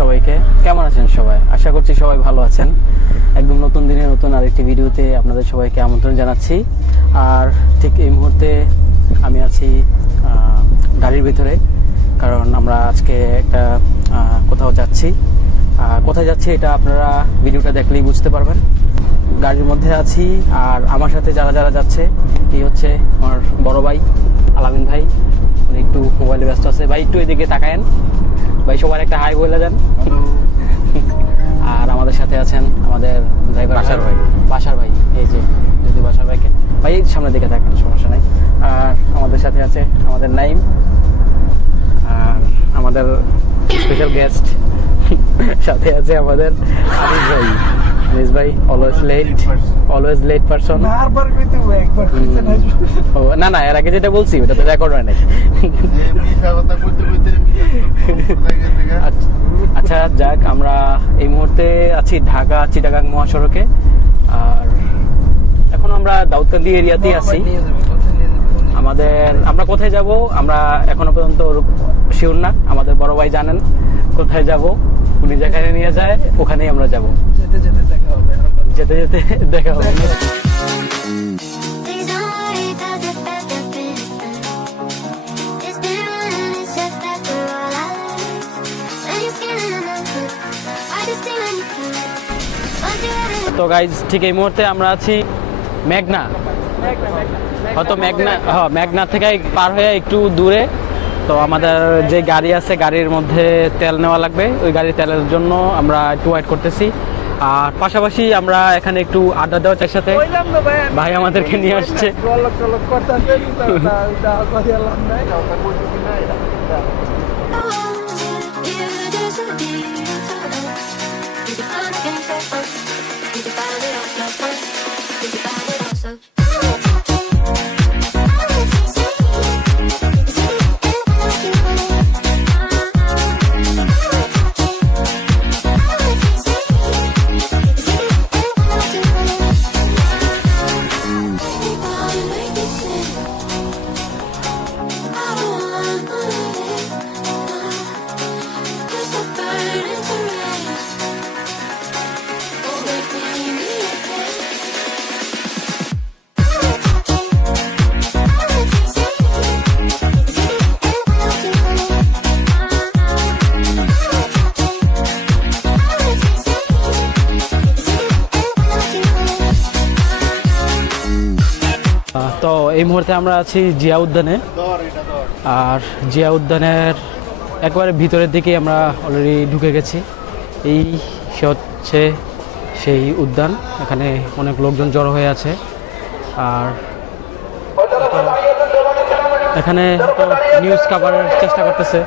সবাইকে কেমন আছেন সবাই? আশা করছি সবাই ভালো আছেন। একদম নতুন দিনে নতুন আরেকটি ভিডিওতে আপনাদের সবাইকে আমন্ত্রণ জানাচ্ছি। আর ঠিক এই মুহূর্তে আমি আছি গাড়ির ভিতরে, কারণ আমরা আজকে একটা কোথাও যাচ্ছি। কোথায় যাচ্ছি এটা আপনারা ভিডিওটা দেখলেই বুঝতে পারবেন। গাড়ির মধ্যে আছি, আর আমার সাথে যারা যারা যাচ্ছে এই হচ্ছে আমার বড় ভাই আলামিন ভাই, উনি একটু মোবাইলে ব্যস্ত আছে। ভাই একটু এদিকে তাকায়েন ভাই, সবার একটা হাই বলে দেন। আর আমাদের সাথে আছেন আমাদের ড্রাইভার বাসার ভাই, এই যে যদি বাসার ভাইকে ভাই সামনের দিকে থাকেন, সমস্যা নাই। আর আমাদের সাথে আছে আমাদের নাইম, আর আমাদের স্পেশাল গেস্ট সাথে আছে আমাদের আনিস ভাই অলওয়েজ লেট পারসন। না না, এর আগে যেটা বলছি ওটা তো রেকর্ড হয় নাই। আচ্ছা যাক, আমরা এই মুহূর্তে আছি ঢাকা চিটাগাং মহাসড়কে। আর এখন আমরা দাউদকান্দি এরিয়াতেই আছি। আমরা কোথায় যাব আমরা এখনো পর্যন্ত শিওর না। আমাদের বড় ভাই জানেন কোথায় যাব, উনি যেখানে নিয়ে যায় ওখানেই আমরা যাব। যেতে যেতে দেখা হবে। তো গাইজ ঠিক এই মুহূর্তে আমরা আছি মেঘনা, হয়তো মেঘনা থেকে পার হয়ে একটু দূরে। তো আমাদের যে গাড়ি আছে গাড়ির মধ্যে তেল নেওয়া লাগবে, ওই গাড়ির তেলের জন্য আমরা একটু ওয়েট করতেছি। আর পাশাপাশি আমরা এখানে একটু আড্ডা দেওয়ার সাথে ভাই আমাদেরকে নিয়ে আসছে। তো এই মুহূর্তে আমরা আছি জিয়া উদ্যানে। আর জিয়া উদ্যানের একেবারে ভিতরের দিকে আমরা অলরেডি ঢুকে গেছি। এই হচ্ছে সেই উদ্যান, এখানে অনেক লোকজন জড়ো হয়ে আছে। আর এখানে নিউজ কাভারের চেষ্টা করতেছে,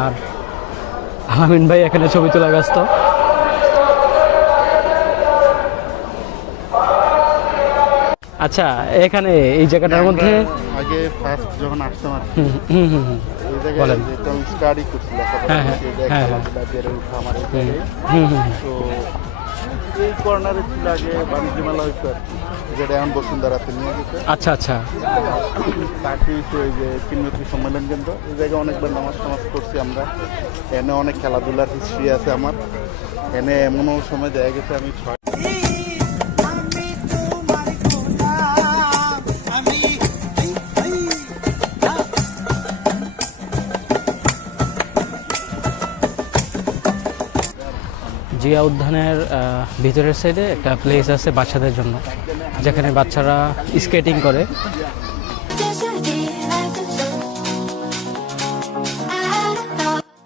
আর আলামিন ভাই এখানে ছবি তোলা ব্যস্ত। আচ্ছা, এখানে এই জায়গাটার মধ্যে আগে ফার্স্ট যখন আসতাম আর এই জায়গায় যেতাম স্টাডি করছিলাম, তো এই কর্নারে ছিল আগে বাণিজ্য মেলা হইতো আর কি, যেটা এখন বসুন্ধরাতে নিয়ে গেছে। আচ্ছা আচ্ছা, তাকে ওই যে কিনমেত্রী সম্মেলন কেন্দ্র, এই জায়গায় অনেকবার নামাজ করছি আমরা। এনে অনেক খেলাধুলার হিস্ট্রি আছে আমার। এনে এমনও সময় দেখা গেছে আমি জিয়া উদ্যানের ভিতরের সাইডে একটা প্লেস আছে বাচ্চাদের জন্য, যেখানে বাচ্চারা স্কেটিং করে।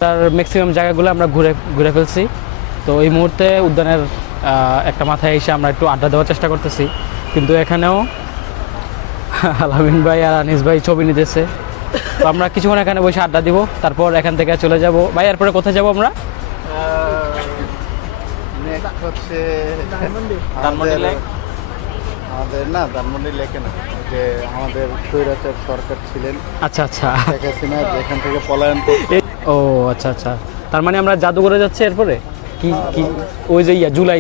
তার ম্যাক্সিমাম জায়গাগুলো আমরা ঘুরে ফেলছি। তো এই মুহূর্তে উদ্যানের একটা মাথায় এসে আমরা একটু আড্ডা দেওয়ার চেষ্টা করতেছি, কিন্তু এখানেও আলামিন ভাই আর আনিস ভাই ছবি নিতেছে। তো আমরা কিছুক্ষণ এখানে বসে আড্ডা দিব, তারপর এখান থেকে চলে যাব। ভাই এরপরে কোথায় যাব আমরা? নেক্সট হচ্ছে ধানমন্ডি আমাদের লেক? আমাদের না ধানমন্ডি লেকে না, ওই যে আমাদের স্বৈরাচার সরকার ছিলেন আচ্ছা আচ্ছা শেখ হাসিনা, যেখান থেকে পলায়ন করছে। ও আচ্ছা আচ্ছা, তার মানে আমরা জাদুঘরে যাচ্ছি এরপরে কি কি ওই যে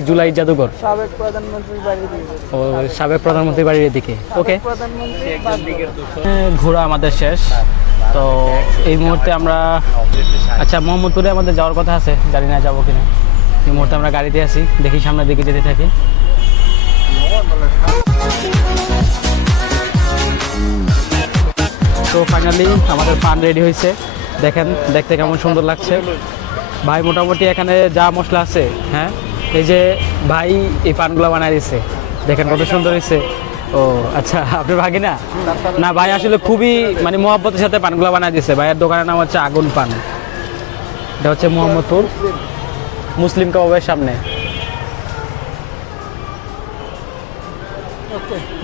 জুলাই জাদুঘর, সাবেক প্রধানমন্ত্রীর বাড়ি দিয়ে ও সাবেক প্রধানমন্ত্রীর বাড়ির এদিকে। ওকে, প্রধানমন্ত্রী ঘোরা আমাদের শেষ। তো এই মুহূর্তে আমরা আচ্ছা মোহাম্মদপুরে আমাদের যাওয়ার কথা আছে, জানি না যাবো কিনা। এই মুহূর্তে আমরা গাড়িতে আছি, দেখি সামনের দিকে যেতে থাকি। তো ফাইনালি আমাদের পান রেডি হয়েছে, দেখেন দেখতে কেমন সুন্দর লাগছে ভাই। মোটামুটি এখানে যা মশলা আছে, হ্যাঁ এই যে ভাই এই পানগুলো বানাই দিচ্ছে, দেখেন কত সুন্দর হয়েছে। ও আচ্ছা, আপনি ভাগি না? না ভাই আসলে খুবই মানে মহব্বতের সাথে পানগুলো বানাই দিচ্ছে। ভাইয়ের দোকানের নাম হচ্ছে আগুন পান, এটা হচ্ছে মোহাম্মদপুর মুসলিম কাবাবের সামনে।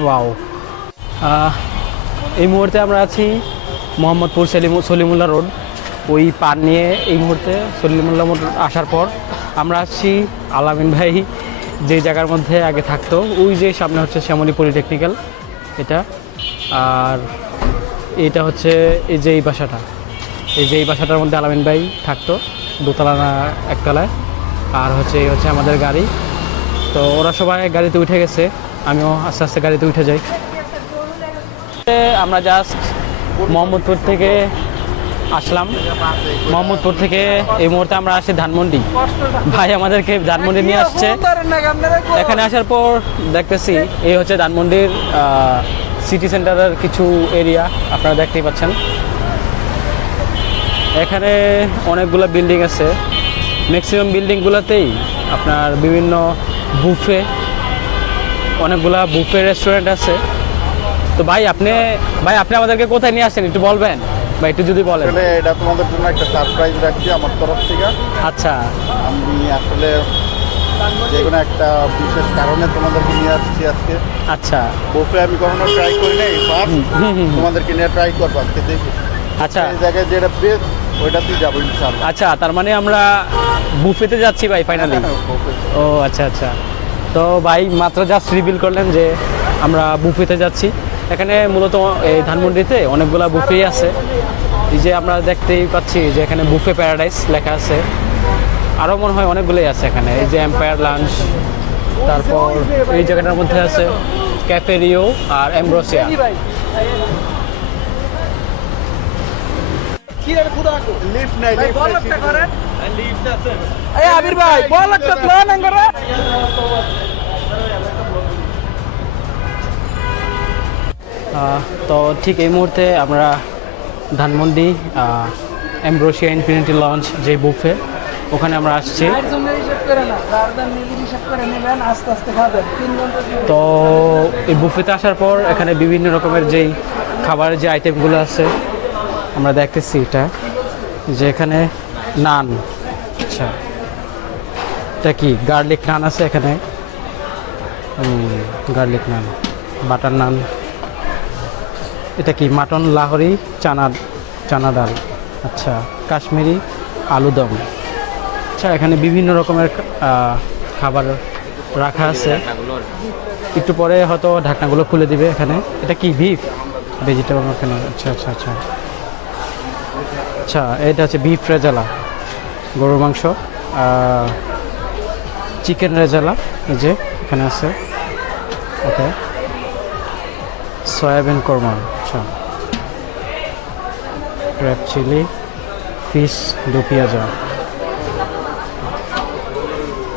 ওয়াও, এই মুহূর্তে আমরা আছি মোহাম্মদপুর সলিমুল্লাহ রোড। ওই পান নিয়ে এই মুহূর্তে সলিমুল্লাহ রোড আসার পর আমরা আসছি আলামিন ভাই যে জায়গার মধ্যে আগে থাকতো, ওই যে সামনে হচ্ছে শ্যামলী পলিটেকনিক্যাল এটা। আর এটা হচ্ছে এই যে এই বাসাটার মধ্যে আলামিন ভাই থাকতো, দোতলা না একতলায়। আর হচ্ছে এই হচ্ছে আমাদের গাড়ি। তো ওরা সবাই গাড়িতে উঠে গেছে, আমিও আস্তে আস্তে গাড়িতে উঠে যাই। আমরা জাস্ট মোহাম্মদপুর থেকে আসলাম। মোহাম্মদপুর থেকে এই মুহূর্তে আমরা আসি ধানমন্ডি। ভাই আমাদেরকে ধানমন্ডি নিয়ে আসছে। এখানে আসার পর দেখতেছি এই হচ্ছে ধানমন্ডির সিটি সেন্টারের কিছু এরিয়া, আপনারা দেখতেই পাচ্ছেন। এখানে অনেকগুলো বিল্ডিং আছে, ম্যাক্সিমাম বিল্ডিংগুলোতেই আপনার বিভিন্ন বুফে, অনেকগুলা বুফে রেস্টুরেন্ট আছে। তো ভাই আপনি আমাদেরকে কোথায় নিয়ে আসছেন একটু বলবেন ভাই, একটু যদি বলেন। আসলে এটা তোমাদের জন্য একটা সারপ্রাইজ রাখছি আমার তরফ থেকে। আচ্ছা, আমি আসলে যে কোনো একটা বিশেষ কারণে তোমাদেরকে নিয়ে আসছি আজকে। আচ্ছা বুফে আমি কখনো ট্রাই করি নাই, তোমাদেরকে নিয়ে ট্রাই করবো আজকে, দেখি আচ্ছা এই জায়গায় যেটা বেস্ট ওইটাতেই যাবো ইনশাআল্লাহ। আচ্ছা, তার মানে আমরা বুফেতে যাচ্ছি ভাই ফাইনালি। ও আচ্ছা আচ্ছা, তো ভাই মাত্র জাস্ট রিভিল করলেন যে আমরা বুফেতে যাচ্ছি। এখানে মূলত এই ধানমন্ডিতে অনেকগুলা বুফেই আছে। এই যে আমরা দেখতেই পাচ্ছি যে এখানে বুফে প্যারাডাইস লেখা আছে, আরও মনে হয় অনেকগুলোই আছে এখানে। এই যে এম্পায়ার লাঞ্চ, তারপর এই জায়গাটার মধ্যে আছে ক্যাফে রিও আর এমব্রোসিয়া। লিফট নাই, আবির ভাই বল একটা প্ল্যান করে। তো ঠিক এই মুহূর্তে আমরা ধানমন্ডি এমব্রোসিয়া ইনফিনিটি লঞ্চ যে বুফে, ওখানে আমরা আসছি। আস্তে আস্তে খাবেন। তো এই বুফেতে আসার পর এখানে বিভিন্ন রকমের যেই খাবারের যে আইটেমগুলো আছে আমরা দেখতেছি, এটা যে এখানে নান, আচ্ছা এটা কি গার্লিক নান আছে এখানে, গার্লিক নান, বাটার নান, এটা কি মাটন লাহোরি চানা ডাল, আচ্ছা কাশ্মীরি আলুদম। আচ্ছা এখানে বিভিন্ন রকমের খাবার রাখা আছে, একটু পরে হয়তো ঢাকনাগুলো খুলে দিবে। এখানে এটা কি বিফ ভেজিটেবল মাখন, আচ্ছা আচ্ছা আচ্ছা আচ্ছা, এটা হচ্ছে বিফ রেজালা, গরুর মাংস, চিকেন রেজালা এই যে এখানে আছে, ওকে, সয়াবিন কোরমা, আচ্ছা ক্র্যাব চিলি, ফিশ দো পেঁয়াজা।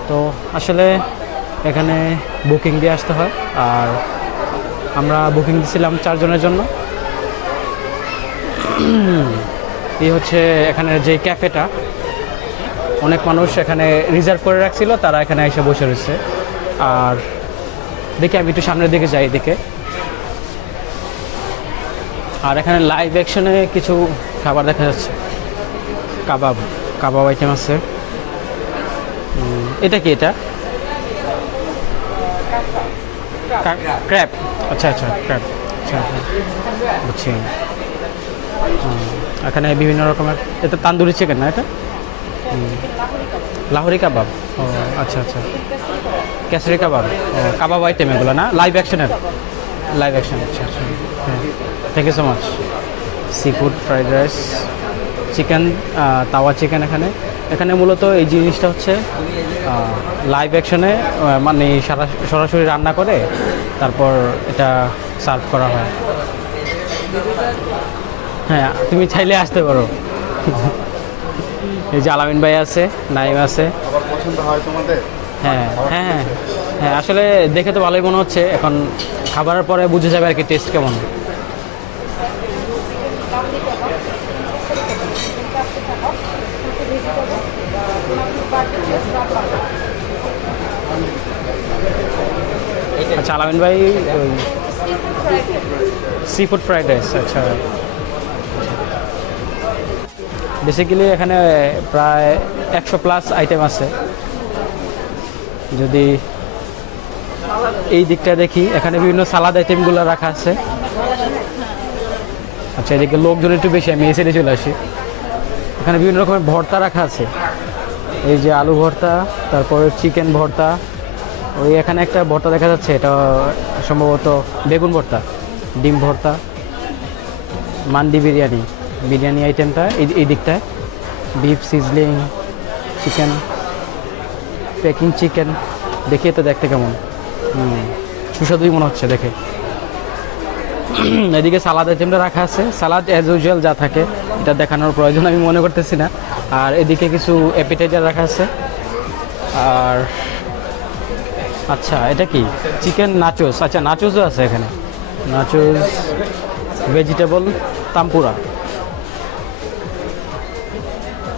তো আসলে এখানে বুকিং দিয়ে আসতে হয়, আর আমরা বুকিং দিয়েছিলাম 4 জনের জন্য। এই হচ্ছে এখানে যে ক্যাফেটা, অনেক মানুষ এখানে রিজার্ভ করে রাখছিল, তারা এখানে এসে বসে রয়েছে। আর দেখি আমি একটু সামনের দিকে যাই এদিকে। আর এখানে লাইভ অ্যাকশনে কিছু খাবার দেখা যাচ্ছে, কাবাব আইটেম আছে। এটা কি, এটা ক্র্যাব, আচ্ছা আচ্ছা ক্র্যাব, আচ্ছা বুঝছি। এখানে বিভিন্ন রকমের, এটা তান্দুরি চিকেন না, এটা লাহোরি কাবাব, ও আচ্ছা আচ্ছা, কেসরি কাবাব, ও কাবাব আইটেম এগুলো না, লাইভ অ্যাকশনের, লাইভ অ্যাকশন, আচ্ছা আচ্ছা, হ্যাঁ, thank you so much. Sea food, fried rice, chicken, tawa chicken. এখানে এখানে মূলত এই জিনিসটা হচ্ছে লাইভ অ্যাকশনে, মানে সরাসরি রান্না করে তারপর এটা সার্ভ করা হয়। হ্যাঁ, তুমি চাইলে আসতে পারো। এই যে আলামিন ভাই আছে, নাইম আছে। আবার পছন্দ হয় তোমাদের? হ্যাঁ হ্যাঁ হ্যাঁ হ্যাঁ, আসলে দেখে তো ভালোই মনে হচ্ছে, এখন খাবারের পরে বুঝে যাবে আর কি টেস্ট কেমন। আচ্ছা আলামিন ভাই, সি ফুড ফ্রাইড রাইস, আচ্ছা। বেসিক্যালি এখানে প্রায় 100+ আইটেম আছে। যদি এই দিকটা দেখি, এখানে বিভিন্ন সালাদ আইটেমগুলো রাখা আছে। আচ্ছা, এদিকে লোকজন একটু বেশি, আমি এই সাইডে চলে আসি। এখানে বিভিন্ন রকমের ভর্তা রাখা আছে, এই যে আলু ভর্তা, তারপরে চিকেন ভর্তা, ওই এখানে একটা ভর্তা দেখা যাচ্ছে, এটা সম্ভবত বেগুন ভর্তা, ডিম ভর্তা, মান্ডি বিরিয়ানি, বিরিয়ানি আইটেমটা এই দিকটায়, beef sizzling, chicken, packing chicken, দেখি তো দেখতে কেমন, সুস্বাদুই মনে হচ্ছে দেখে। এদিকে সালাদ আইটেমটা রাখা আছে, সালাদ অ্যাজ ইউজুয়াল যা থাকে, এটা দেখানোর প্রয়োজন আমি মনে করতেছি না। আর এদিকে কিছু অ্যাপিটাইজার রাখা আছে। আর আচ্ছা, এটা কি চিকেন নাচোস, আচ্ছা নাচোসও আছে এখানে, নাচোস, ভেজিটেবল তাম্পুরা।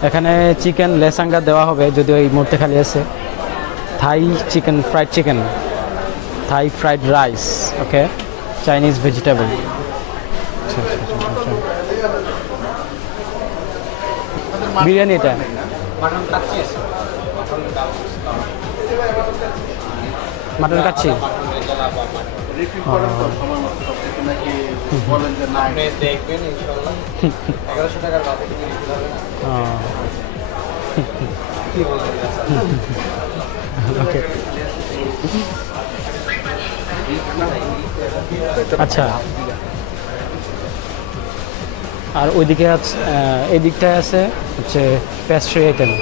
এখানে চিকেন লেসাঙ্গা দেওয়া হবে, যদিও এই মুহূর্তে খালি আছে। Thai chicken, fried chicken, Thai fried rice, okay, Chinese vegetable. আচ্ছা আচ্ছা আচ্ছা, বিরিয়ানি এটা মাটন কাচ্ছি। রিপিট করেন তো সময় মতো সবকিছু, নাকি বলেন যে না দেখবেন ইনশাআল্লাহ 1100 টাকার বাজেট নিতে হবে না। কি বলছেন? ওকে, আচ্ছা। আর ওইদিকে আছে, এই দিকটায় আছে হচ্ছে পেস্ট্রি আইটেম।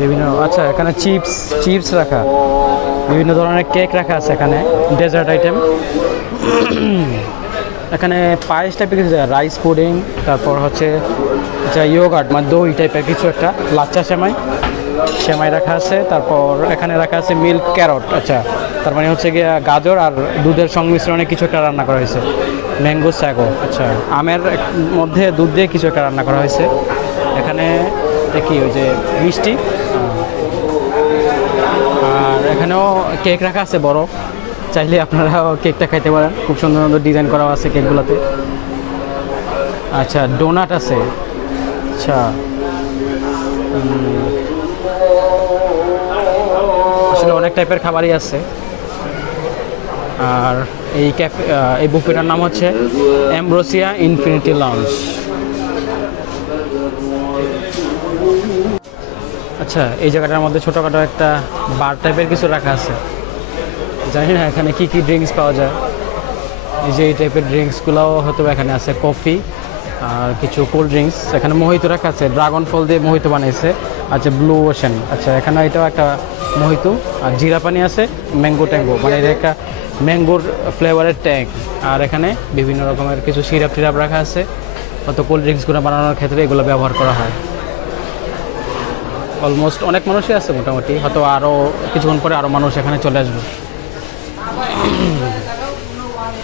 বিভিন্ন, আচ্ছা এখানে চিপস রাখা, বিভিন্ন ধরনের কেক রাখা আছে এখানে, ডেজার্ট আইটেম। এখানে পায়েস টাইপের কিছু, রাইস পুডিং, তারপর হচ্ছে আচ্ছা ইয়োগার্ট মানে দই টাইপের কিছু একটা, লাচ্চা সেমাই রাখা আছে। তারপর এখানে রাখা আছে মিল্ক ক্যারট, আচ্ছা তার মানে হচ্ছে গিয়ে গাজর আর দুধের সংমিশ্রণে কিছু একটা রান্না করা হয়েছে, ম্যাঙ্গো স্যাগো, আচ্ছা আমের মধ্যে দুধ দিয়ে কিছু একটা রান্না করা হয়েছে। এখানে দেখি ওই যে মিষ্টি, আর এখানেও কেক রাখা আছে বড়, চাইলে আপনারাও কেকটা খাইতে পারেন, খুব সুন্দর সুন্দর ডিজাইন করা আছে কেকগুলোতে। আচ্ছা ডোনাট আছে, আচ্ছা আসলে অনেক টাইপের খাবারই আছে। আর এই ক্যাফে, এই বুফেটার নাম হচ্ছে অ্যাম্ব্রোসিয়া ইনফিনিটি লাউঞ্জ। আচ্ছা, এই জায়গাটার মধ্যে ছোটোখাটো একটা বার টাইপের কিছু রাখা আছে, জানি না এখানে কি ড্রিঙ্কস পাওয়া যায়। এই যে এই টাইপের ড্রিঙ্কসগুলোও হয়তো এখানে আছে, কফি আর কিছু কোল্ড ড্রিঙ্কস। এখানে মোহিতো রাখা আছে, ড্রাগন ফল দিয়ে মোহিতো বানিয়েছে। আচ্ছা ব্লু ওশেন, আচ্ছা এখানে এটাও একটা মোহিতো। আর জিরা পানি আছে, ম্যাঙ্গো ট্যাঙ্গো, মানে এটা একটা ম্যাঙ্গোর ফ্লেভারের ট্যাঙ্ক। আর এখানে বিভিন্ন রকমের কিছু সিরাপ টিরাপ রাখা আছে, হয়তো কোল্ড ড্রিঙ্কসগুলো বানানোর ক্ষেত্রে এগুলো ব্যবহার করা হয়। অলমোস্ট অনেক মানুষই আছে মোটামুটি, হয়তো আরও কিছুক্ষণ পরে আরও মানুষ এখানে চলে আসবে।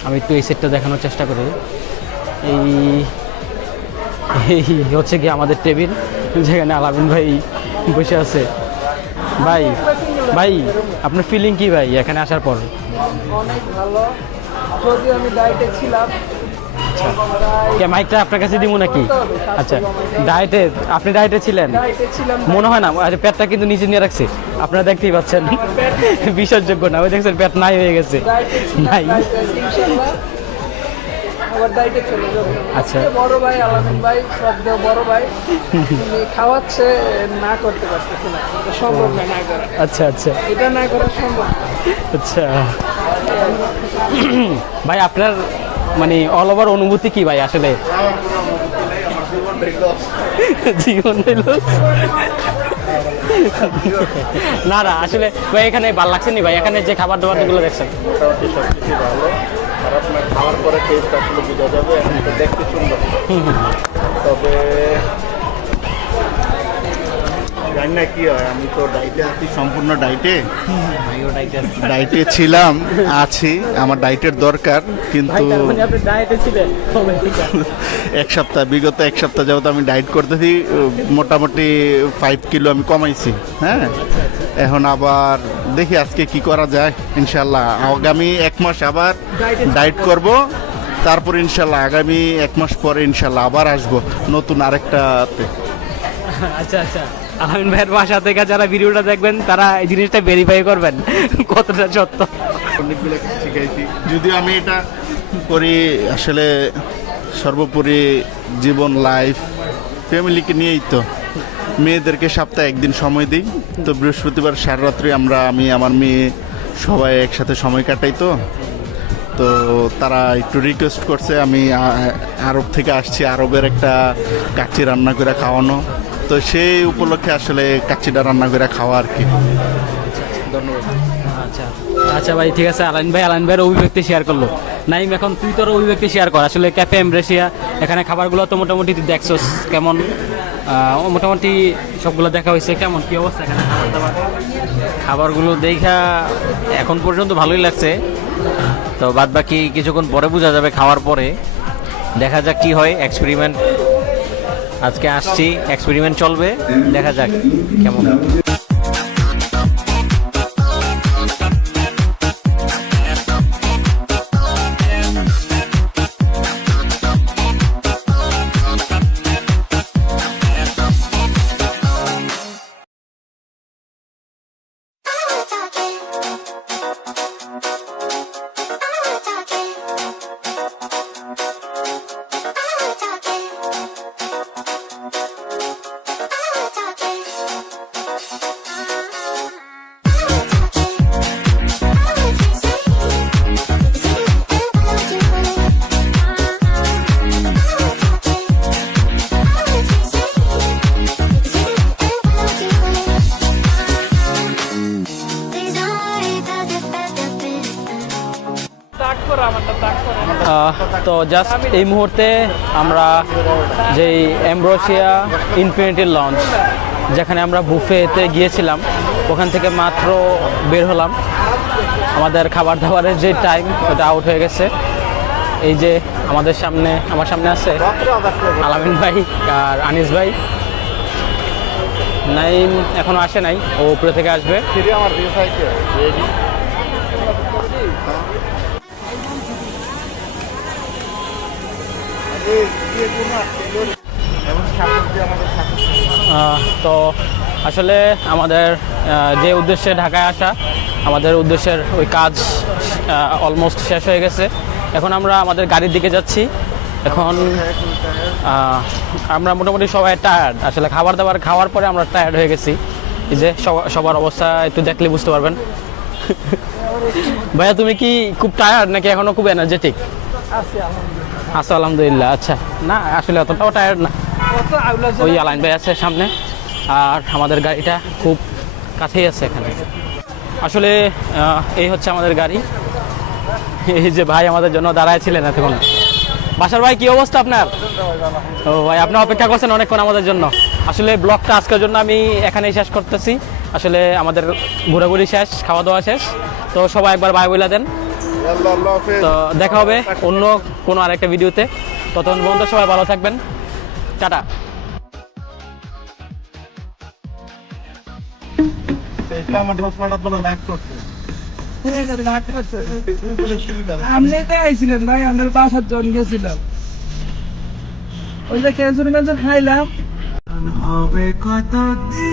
আমি একটু এই সেটটা দেখানোর চেষ্টা করি। এই হচ্ছে কি আমাদের টেবিল, যেখানে আলামিন ভাই বসে আছে। ভাই আপনার ফিলিং কি ভাই এখানে আসার পর? অনেক ভালো, যদিও আমি ডায়েটে ছিলাম আচ্ছা কে মাইকটা আপনার কাছে দিব নাকি? আচ্ছা ডায়েটে, আপনি ডায়েটে ছিলেন? মনে হয় না, আচ্ছা পেটটা কিন্তু নিচে নিয়ে রাখছি, আপনারা দেখতেই পাচ্ছেন বিশ্বাসযোগ্য না। ওই দেখছেন পেট নাই হয়ে গেছে, নাই। আবার ডাইটে চলে যাবে। আচ্ছা। বড় ভাই আলামিন ভাই, শ্রদ্ধেয় বড় ভাই, উনি খাওয়াচ্ছে, না করতে পারতেছে না, এটা সম্ভব না, না করা। আচ্ছা আচ্ছা এটা না করা সম্ভব না। আচ্ছা ভাই আপনার মানে অল ওভার অনুভূতি কি ভাই আসলে? জীবন না না আসলে ভাই এখানে ভালো লাগছে নি ভাই, এখানে যে খাবার দাবার গুলো দেখছেন? মোটামুটি সব কিছু ভালো, আর আপনার খাওয়ার পরে টেস্ট আসলে বোঝা যাবে। এখন তো দেখতে সুন্দর, তবে জানি না কি হয়। আমি তো ডাইটে আছি, সম্পূর্ণ ডাইটে ডাইটে ছিলাম, আছি, আমার ডাইটের দরকার, কিন্তু আপনি ডায়েটে ছিলেন বিগত এক সপ্তাহ যাবত আমি ডাইট করতেছি। মোটামুটি 5 কিলো আমি কমাইছি। হ্যাঁ, এখন আবার দেখি আজকে কি করা যায়। ইনশাল্লাহ আগামী 1 মাস আবার ডাইট করব, তারপর ইনশাল্লাহ আগামী 1 মাস পরে ইনশাল্লাহ আবার আসবো নতুন আরেকটাতে। আচ্ছা আচ্ছা আলামিন ভাইয়ের বাসা থেকে যারা ভিডিওটা দেখবেন তারা এই জিনিসটা ভেরিফাই করবেন কতটা সত্য। অনেকগুলো কিছু শিখাইছি, যদিও আমি এটা করি আসলে সর্বোপরি জীবন, লাইফ, ফ্যামিলিকে নিয়েই তো। মেয়েদেরকে সপ্তাহে 1 দিন সময় দিই, তো বৃহস্পতিবার সারা রাত্রি আমি আমার মেয়ে সবাই একসাথে সময় কাটাই। তো তারা একটু রিকোয়েস্ট করছে, আমি আরব থেকে আসছি, আরবের একটা কাচ্চি রান্না করে খাওয়ানো, তো সেই উপলক্ষে আসলে কাচ্চিটা রান্না করে খাওয়া আর কি। ধন্যবাদ। আচ্ছা আচ্ছা ভাই ঠিক আছে। আলাইন ভাইয়ের অভিব্যক্তি শেয়ার করলো। নাইম এখন তুই তোর অভিব্যক্তি শেয়ার কর। আসলে ক্যাফে এমব্রেসিয়া এখানে খাবারগুলো তো মোটামুটি দেখছোস কেমন? মোটামুটি সবগুলো দেখা হয়েছে, কেমন কি অবস্থা এখানে খাবার দাবার? খাবারগুলো দেখা এখন পর্যন্ত ভালোই লাগছে, তো বাদ বাকি কিছুক্ষণ পরে বোঝা যাবে, খাওয়ার পরে দেখা যাক কি হয়। এক্সপেরিমেন্ট আজকে আসছি, এক্সপেরিমেন্ট চলবে, দেখা যাক কেমন। তাক করা, আমারটা তাক করা। তো জাস্ট এই মুহূর্তে আমরা যেই এমব্রোসিয়া ইনফিনিটি লঞ্চ, যেখানে আমরা বুফেতে গিয়েছিলাম, ওখান থেকে মাত্র বের হলাম। আমাদের খাবার দাবারের যে টাইম ওটা আউট হয়ে গেছে। এই যে আমার সামনে আছে আলামিন ভাই আর আনিস ভাই। নাইম এখনো আসে নাই, ও উপরে থেকে আসবে। আমার তো আসলে আমাদের যে উদ্দেশ্যে ঢাকায় আসা, আমাদের উদ্দেশ্যের ওই কাজ অলমোস্ট শেষ হয়ে গেছে। এখন আমরা আমাদের গাড়ির দিকে যাচ্ছি। এখন আমরা মোটামুটি সবাই টায়ার্ড, আসলে খাবার দাবার খাওয়ার পরে আমরা টায়ার্ড হয়ে গেছি। এই যে সবার অবস্থা একটু দেখলে বুঝতে পারবেন। ভাইয়া তুমি কি খুব টায়ার্ড নাকি এখনো খুব এনার্জেটিক? আছো আলহামদুলিল্লাহ। আচ্ছা না আসলে অতটাও টায়ার্ড না। ওই আলাইন ভাই আছে সামনে, আর আমাদের গাড়িটা খুব কাছেই আছে এখানে। আসলে এই হচ্ছে আমাদের গাড়ি। এই যে ভাই আমাদের জন্য দাঁড়ায় ছিলেন এতক্ষণ। বাসার ভাই কি অবস্থা আপনার? ও ভাই আপনি অপেক্ষা করছেন অনেকক্ষণ আমাদের জন্য। আসলে ব্লগটা আজকের জন্য আমি এখানেই শেষ করতেছি। আসলে আমাদের ঘোরাঘুরি শেষ, খাওয়া দাওয়া শেষ, তো সবাই একবার বাই বলে দেন। তো দেখা হবে অন্য কোনো আরেকটা ভিডিওতে। ততক্ষণ পর্যন্ত সবাই ভালো থাকবেন, টাটা। আপনি তো আইছিলেন ভাই, আমাদের বাসার জন গেছিলাম। ওই যে খেজুর খাইলাম। হবে কত দিন